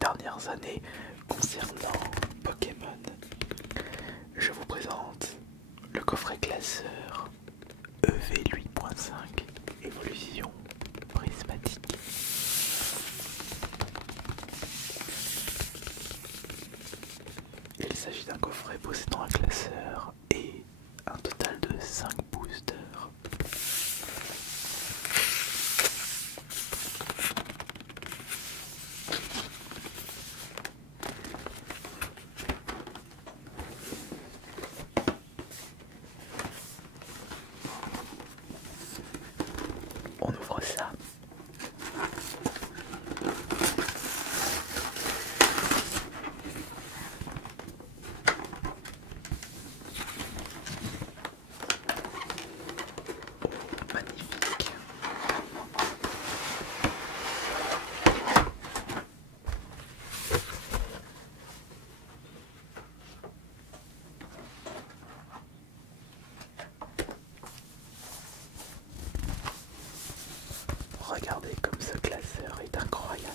dernières années concernant Pokémon. Je vous présente le coffret classeur EV 8.5 évolution prismatique. Il s'agit d'un coffret possédant un classeur et un total de 5 boosters. On ouvre ça. Oh, magnifique. Regardez comme ce classeur est incroyable.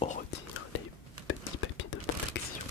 On retire les petits papiers de protection.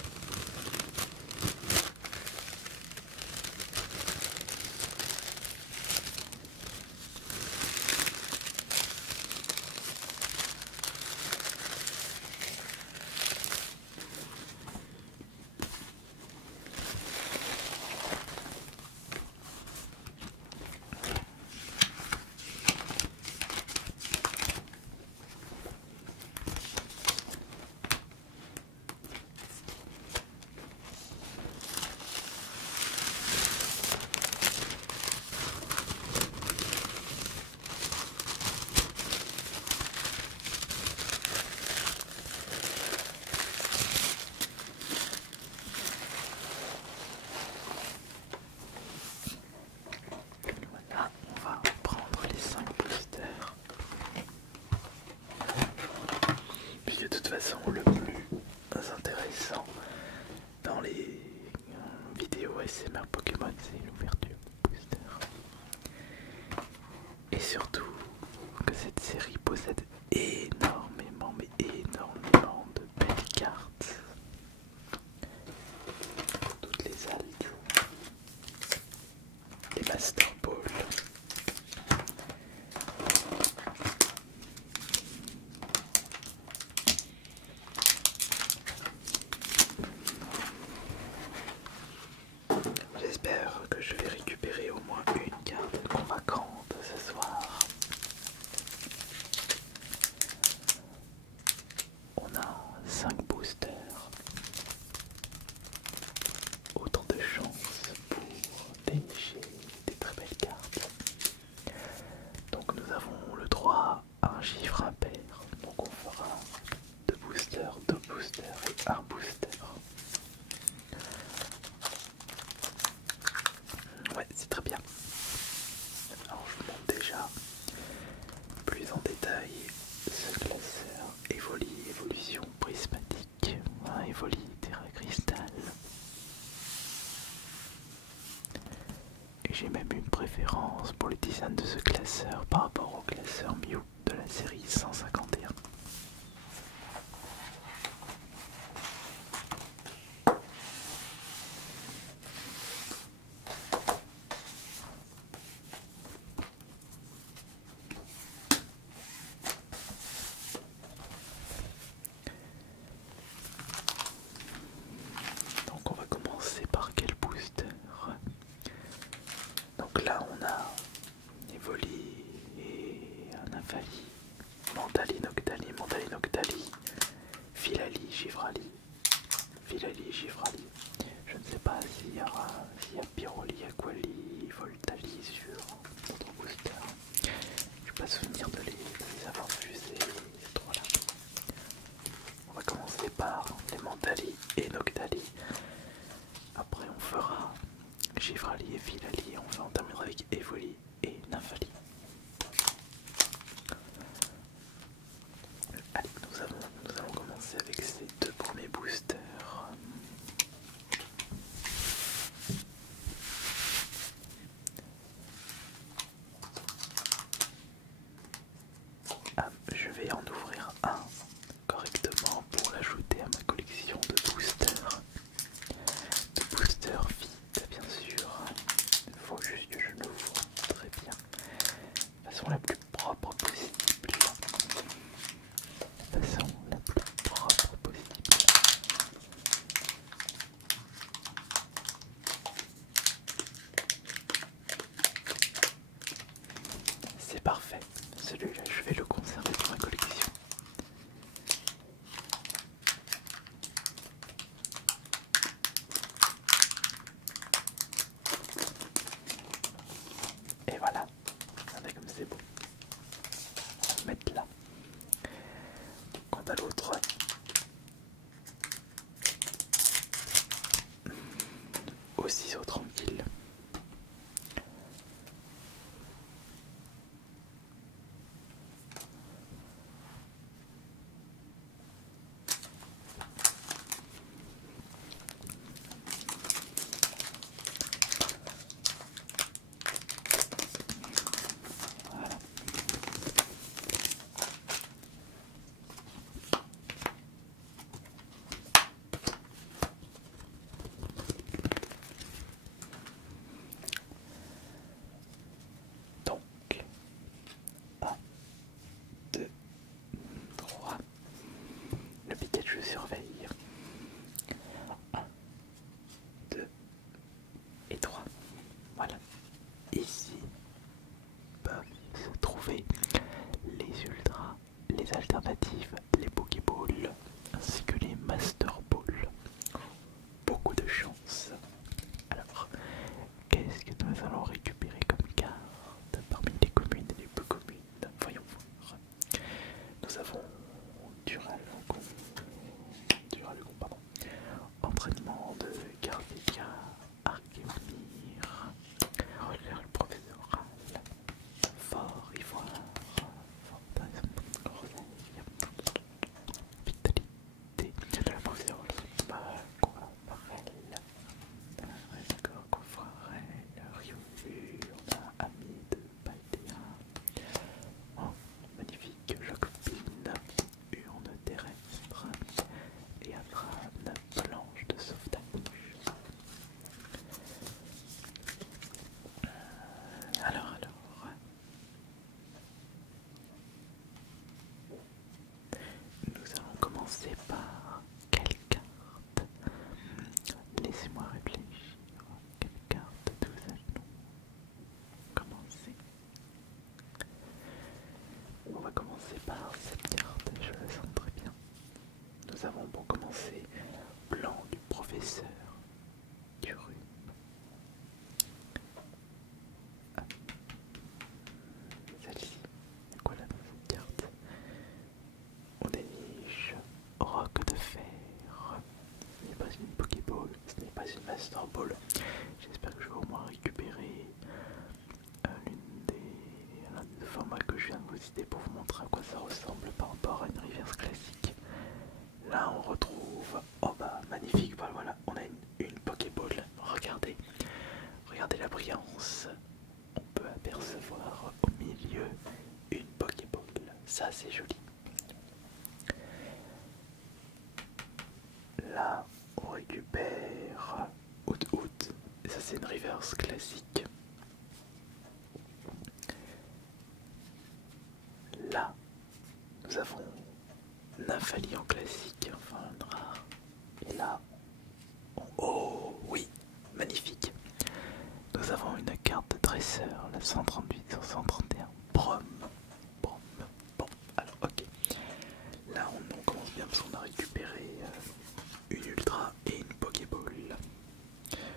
Voilà, on va prendre les 5 boosters. Puis de toute façon, le plus intéressant dans les vidéos ASMR Pokémon, c'est l'ouverture du booster. Et surtout que cette série possède énormément, mais énormément de belles cartes. Toutes les altes, les Master Ball. J'espère que je vais récupérer au moins une carte convaincante ce soir. On a 5 boosters. Autant de chances pour dénicher des très belles cartes. Donc nous avons le droit à un chiffre impair. Donc on fera 2 boosters, 2 boosters et 1 booster. Ouais, c'est très bien. Alors je vous montre déjà plus en détail ce classeur évolution prismatique, Evoli Terra Cristal. Et j'ai même une préférence pour le design de ce classeur par rapport au classeur Mew de la série 151. Donc on va commencer par quel booster? Donc là on a Evoli et Anafali, Mentali, Noctali, Filali, Givrali. Je ne sais pas s'il y a Pyroli, Aquali, Voltali sur notre booster. Je n'ai pas souvenir de les avoir fusés, ces trois-là. On va commencer par les Mentali et Noctali. Après on fera Givrali et Filali. Enfin on terminera avec Evoli et Nymphali. Allez, nous allons nous avons pour commencer plan du professeur Duru. Ah. Celle-ci, quoi là dans cette carte? On déniche roc de fer. Ce n'est pas une Pokéball, ce n'est pas une Master Ball. J'espère que je vais au moins récupérer l'un des formats que je viens de vous citer pour vous montrer à quoi ça ressemble par rapport à une reverse classique. Là on retrouve, oh bah magnifique, voilà, on a une Pokéball, regardez la brillance, on peut apercevoir au milieu une Pokéball, ça c'est joli. Là on récupère Out, et ça c'est une reverse classique. Là nous avons Nymphali en classique, enfin une rare. Et là, oh oui, magnifique. Nous avons une carte de dresseur, la 138 sur 131. Bon, alors ok. Là on commence bien parce qu'on a récupéré une ultra et une Pokéball.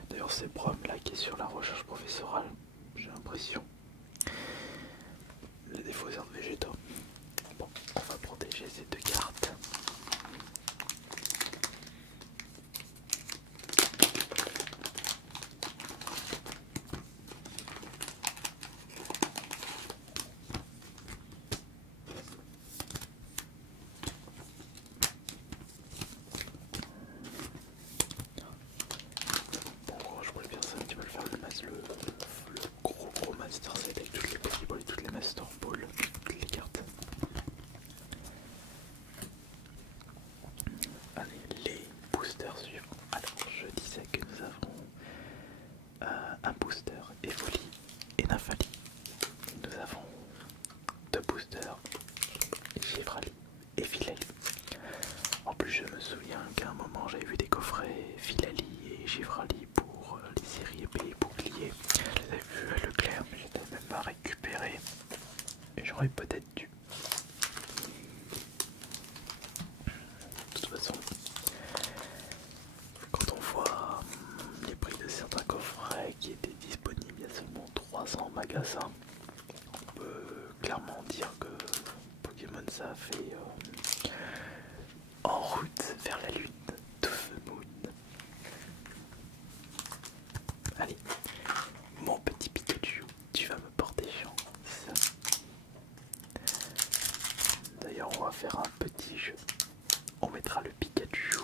D'ailleurs c'est Brom là qui est sur la recherche professorale, j'ai l'impression. Les défauts de végétaux. Bon, on va protéger ces deux cartes. Bon, je pour les personnes qui veulent faire le gros master set avec toutes les Pokéballs et toutes les Master Balls, toutes les cartes. Allez, les boosters suivants. Alors, je disais que nous avons un booster Evoli et Nymphali. Nous avons deux boosters Givrali et Filali. En plus, je me souviens qu'à un moment j'avais vu des coffrets Filali et Givrali pour les séries épées et boucliers. Je les avais vus à Leclerc, mais j'étais même pas récupéré. Et j'aurais peut-être dû. De toute façon, quand on voit les prix de certains coffrets qui étaient disponibles il y a seulement 300 en magasin, on peut clairement dire que Pokémon ça a fait en route vers la lune to the moon. Allez, mon petit Pikachu, tu vas me porter chance. D'ailleurs on va faire un petit jeu. On mettra le Pikachu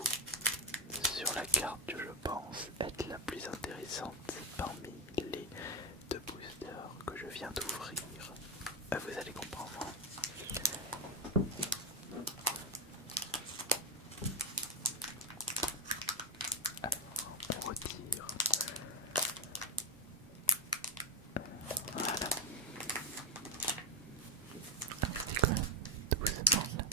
sur la carte que je pense être la plus intéressante parmi les deux boosters que je viens d'ouvrir. Vous allez comprendre. Alors, on retire. Voilà. C'est quand même doucement là.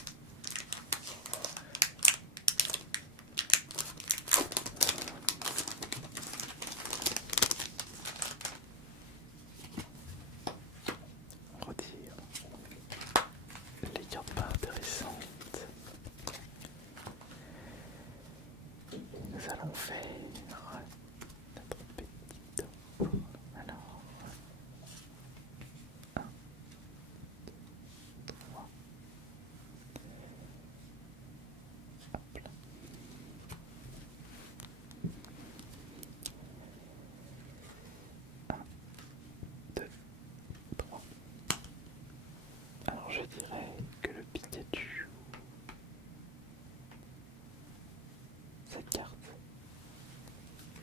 On retire les cartes pas intéressantes. Nous allons faire notre petit tour. Alors, 1, 3. Hop là. 1, 2, 3. Alors je dirais que le Pikachu, cette carte,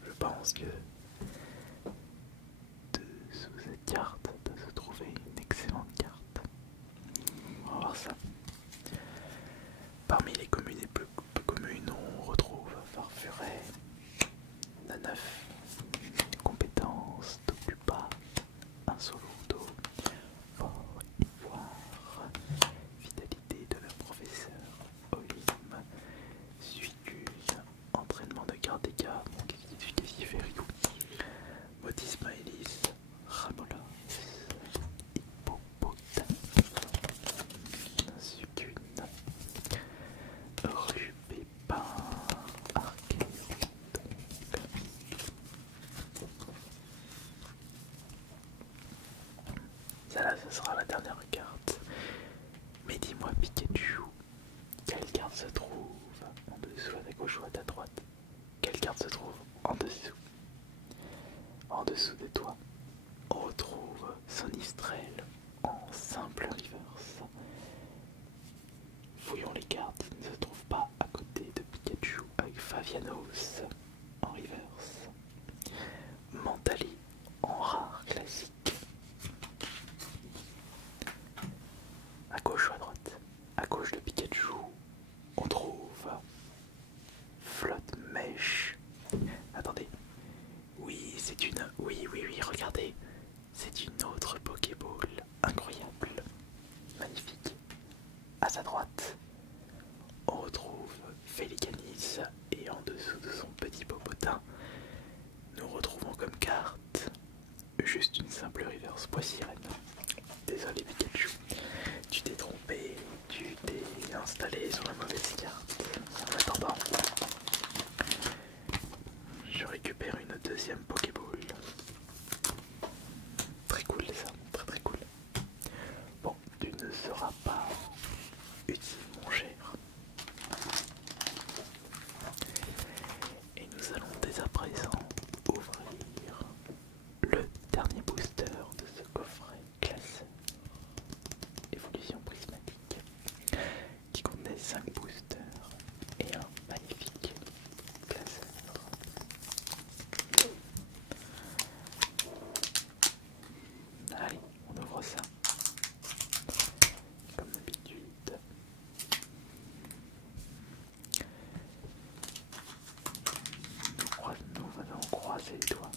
je pense que sous cette carte doit se trouver une excellente carte. On va voir ça. Parmi les communes et peu communes, on retrouve Farfuret, Nanaf, compétences, Tokupa, un Solourdo, Fort Ivoire, vitalité de la professeure, Olim, Suicune, entraînement de Gardeka, quasi Ferryou, Favianos en reverse, Mentali en rare classique. À gauche ou à droite? À gauche de Pikachu, on trouve Flotte Mèche. Attendez. Oui, c'est une... Oui, regardez. C'est une autre Pokéball. Incroyable. Magnifique. À sa droite, on retrouve Félicanis. Et en dessous de son petit popotin, nous retrouvons comme carte juste une simple reverse Poissirène. Désolé Pikachu. Tu t'es trompé. Tu t'es installé sur la mauvaise carte. En attendant, je récupère une deuxième Pokéball. Très cool ça, très cool. Bon, tu ne seras pas utile mon cher. Et nous allons dès à présent ouvrir le dernier booster de ce coffret classeur évolution prismatique qui contenait 5 boosters et un magnifique classeur. Allez, on ouvre ça comme d'habitude. Nous allons croiser les doigts.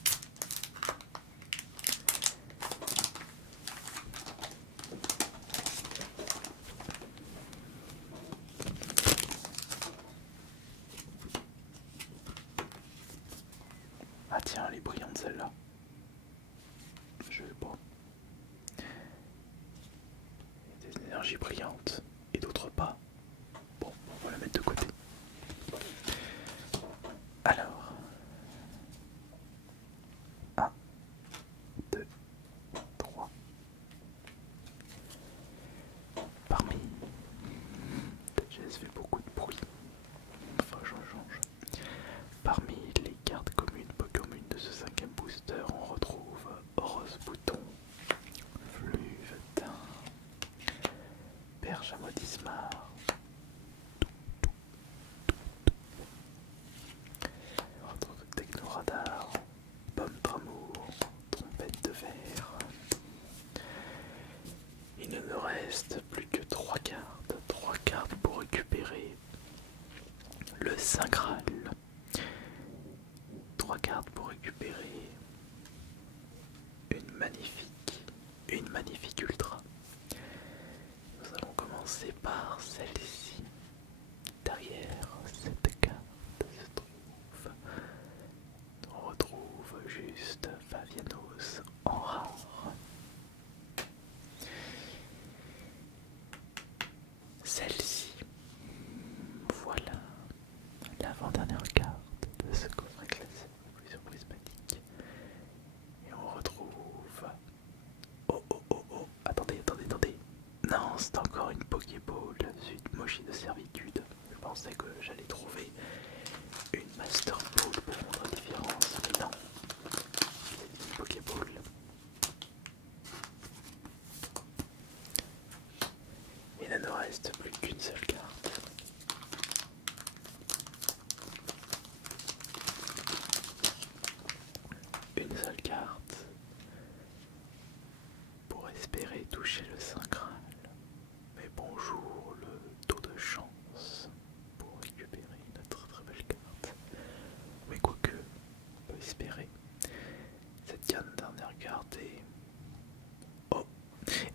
Ah tiens, elle est brillante celle-là. Je vais pas. Des énergies brillantes et d'autres pas. Bon, on va la mettre de côté. Alors, 1, 2, 3. Parmi, j'ai fait beaucoup de bruit. Enfin, je change. Parmi les cartes communes, Pokémon de ce 5e booster, on retrouve Rose Bouton, Fluvetin, Perche à Maudismar, on retrouve Technoradar, Pomme d'amour, Trompette de verre. Il ne nous reste plus que 3 cartes. 3 cartes pour récupérer le Saint Graal. 3 cartes pour récupérer une magnifique ultra. Nous allons commencer par celle-ci. Derrière cette carte on retrouve juste Favianos en rare. Celle-ci, voilà l'avant-dernière carte de ce coffret classé évolution prismatique. Et on retrouve... Oh, attendez. Non, c'est encore une Pokéball suite Mochi de servitude. Je pensais que j'allais trouver une Master Ball pour faire la différence, mais non. C'est une Pokéball. Il ne nous reste plus qu'une seule carte. Une seule carte pour espérer toucher le Saint Graal. Mais bonjour le taux de chance pour récupérer une très belle carte. Mais quoique, on peut espérer. Cette dernière carte est... Oh,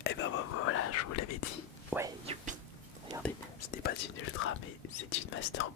et ben voilà, je vous l'avais dit. Ouais, youpi. Regardez, ce n'est pas une ultra, mais c'est une Master